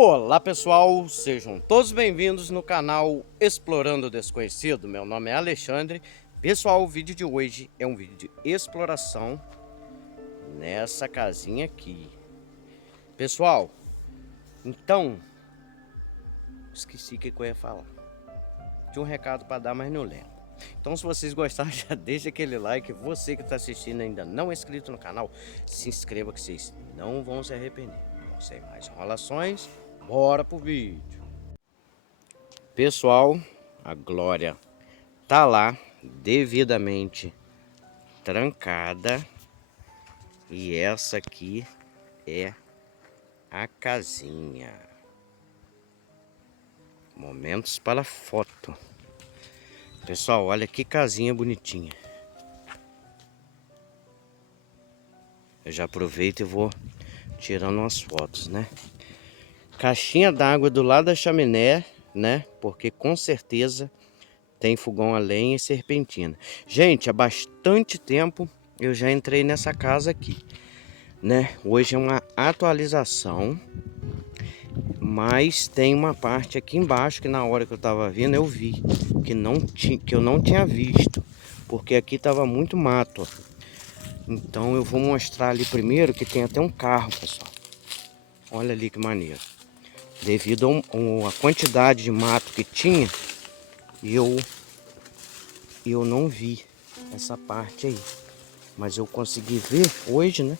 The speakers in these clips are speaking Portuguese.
Olá pessoal, sejam todos bem-vindos no canal Explorando o Desconhecido. Meu nome é Alexandre. Pessoal, o vídeo de hoje é um vídeo de exploração nessa casinha aqui. Pessoal, então, esqueci o que eu ia falar. Tinha um recado para dar, mas não lembro. Então, se vocês gostaram, já deixa aquele like. Você que está assistindo ainda não é inscrito no canal, se inscreva que vocês não vão se arrepender. Sem mais enrolações, bora pro vídeo. Pessoal, a Glória tá lá devidamente trancada e essa aqui é a casinha. Momentos para foto. Pessoal, olha que casinha bonitinha. Eu já aproveito e vou tirando umas fotos, né? Caixinha d'água do lado da chaminé, né? Porque com certeza tem fogão a lenha e serpentina. Gente, há bastante tempo eu já entrei nessa casa aqui, né? Hoje é uma atualização, mas tem uma parte aqui embaixo que na hora que eu tava vindo eu vi que eu não tinha visto, porque aqui tava muito mato, ó. Então eu vou mostrar ali primeiro que tem até um carro, pessoal. Olha ali que maneiro. Devido a quantidade de mato que tinha, eu não vi essa parte aí. Mas eu consegui ver hoje, né?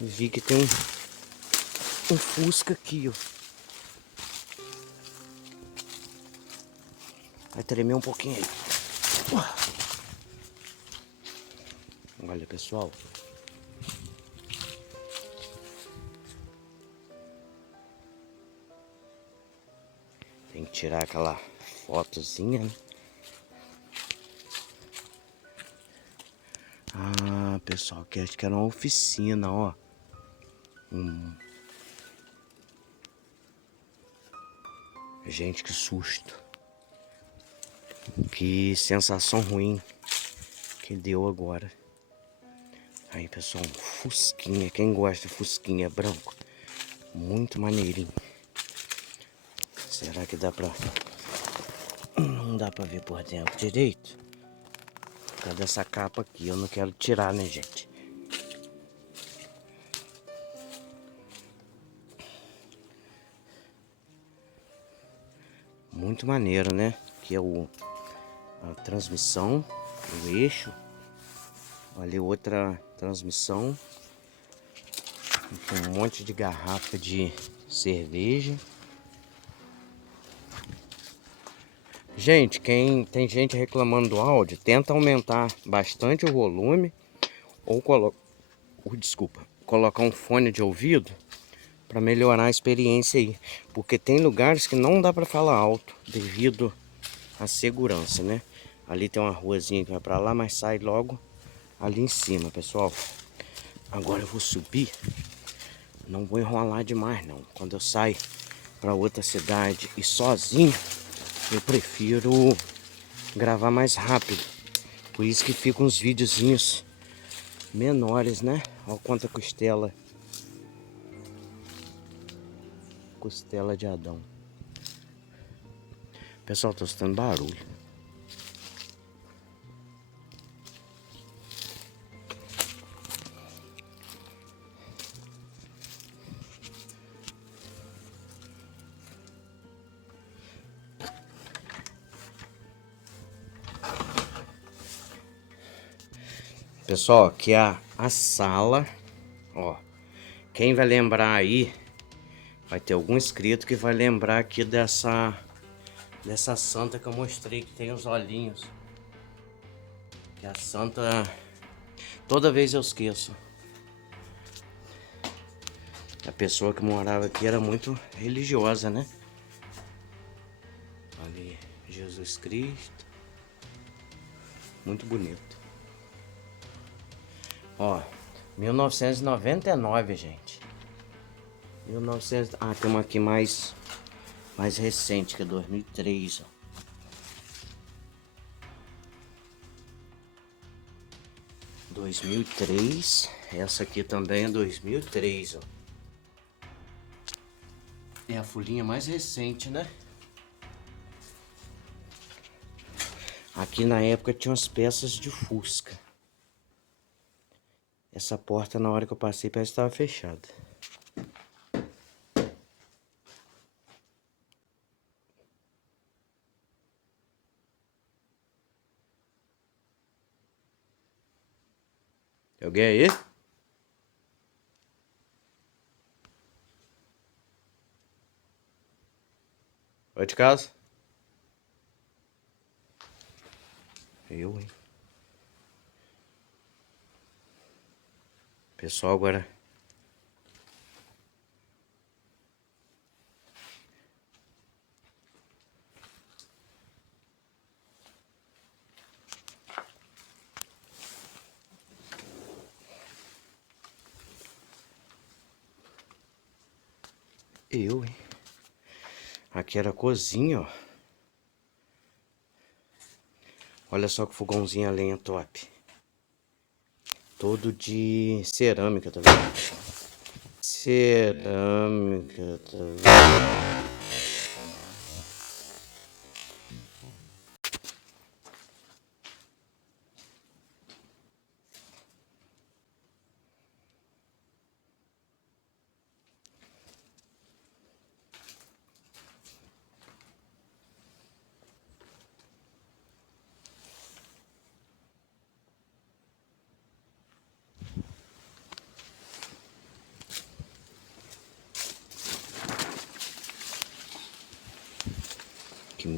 Vi que tem um Fusca aqui, ó. Vai tremer um pouquinho aí. Olha, pessoal. Tem que tirar aquela fotozinha, né? Ah, pessoal, aqui acho que era uma oficina, ó. Gente, que susto. Que sensação ruim que deu agora. Aí, pessoal, um Fusquinha. Quem gosta de Fusquinha branco? Muito maneirinho. Será que dá pra... Não dá pra ver por dentro direito? Por causa dessa capa aqui. Eu não quero tirar, né, gente? Muito maneiro, né? Aqui é a transmissão, o eixo. Ali outra transmissão. Tem um monte de garrafa de cerveja. Gente, tem gente reclamando do áudio, tenta aumentar bastante o volume ou colocar um fone de ouvido para melhorar a experiência aí, porque tem lugares que não dá para falar alto devido à segurança, né? Ali tem uma ruazinha que vai para lá, mas sai logo ali em cima, pessoal. Agora eu vou subir, não vou enrolar demais não. Quando eu saio para outra cidade e sozinho, eu prefiro gravar mais rápido. Por isso que ficam uns videozinhos menores, né? Olha quanta costela. Costela de Adão. Pessoal, tô escutando barulho. Pessoal, aqui é a sala, ó. Quem vai lembrar aí, vai ter algum inscrito que vai lembrar aqui dessa santa que eu mostrei, que tem os olhinhos. Que a santa, toda vez eu esqueço. A pessoa que morava aqui era muito religiosa, né? Ali, Jesus Cristo. Muito bonito. Ó, 1999, gente. 1900... Ah, tem uma aqui mais recente, que é 2003, ó. 2003. Essa aqui também é 2003, ó. É a folhinha mais recente, né? Aqui na época tinha umas peças de Fusca. Essa porta, na hora que eu passei, parece que estava fechada. Tem alguém aí? Vai de casa? Eu, hein? Pessoal, agora... Eu, hein? Aqui era a cozinha, ó. Olha só que fogãozinho a lenha top. Todo de cerâmica, tá vendo? Cerâmica, tá vendo? Que...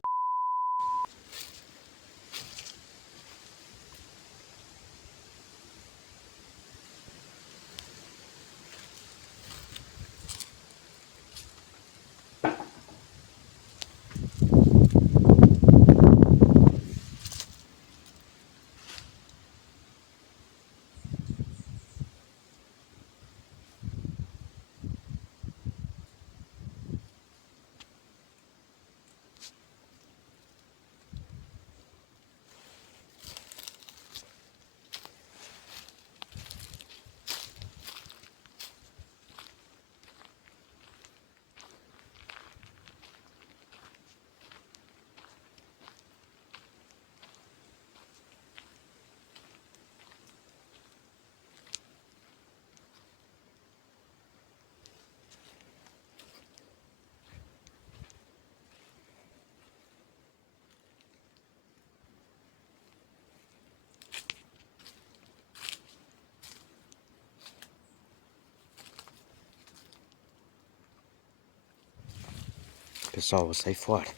Pessoal, vou sair fora.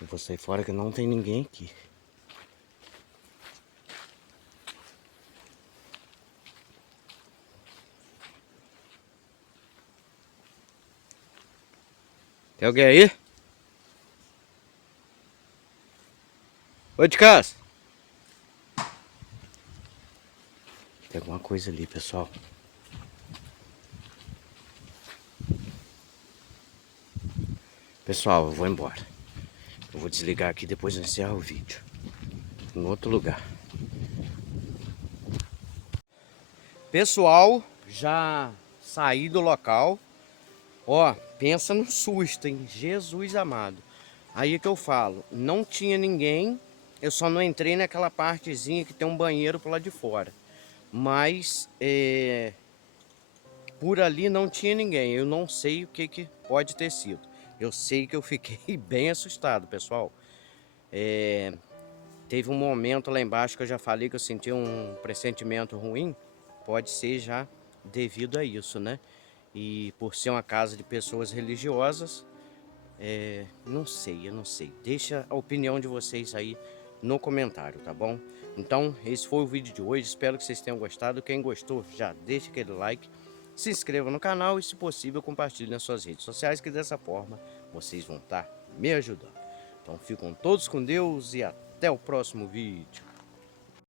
Eu vou sair fora que não tem ninguém aqui. Tem alguém aí? Oi, de casa. Tem alguma coisa ali, pessoal. Pessoal, eu vou embora. Eu vou desligar aqui, depois eu encerro o vídeo. Em outro lugar. Pessoal, já saí do local. Ó, pensa no susto, hein? Jesus amado. Aí é que eu falo, não tinha ninguém. Eu só não entrei naquela partezinha que tem um banheiro pro lado de fora. Mas, por ali não tinha ninguém. Eu não sei o que pode ter sido. Eu sei que eu fiquei bem assustado, pessoal. Teve um momento lá embaixo que eu já falei que eu senti um pressentimento ruim. Pode ser já devido a isso, né? E por ser uma casa de pessoas religiosas, eu não sei. Deixa a opinião de vocês aí no comentário, tá bom? Então, esse foi o vídeo de hoje. Espero que vocês tenham gostado. Quem gostou, já deixa aquele like. Se inscreva no canal e, se possível, compartilhe nas suas redes sociais, que dessa forma vocês vão estar me ajudando. Então, ficam todos com Deus e até o próximo vídeo.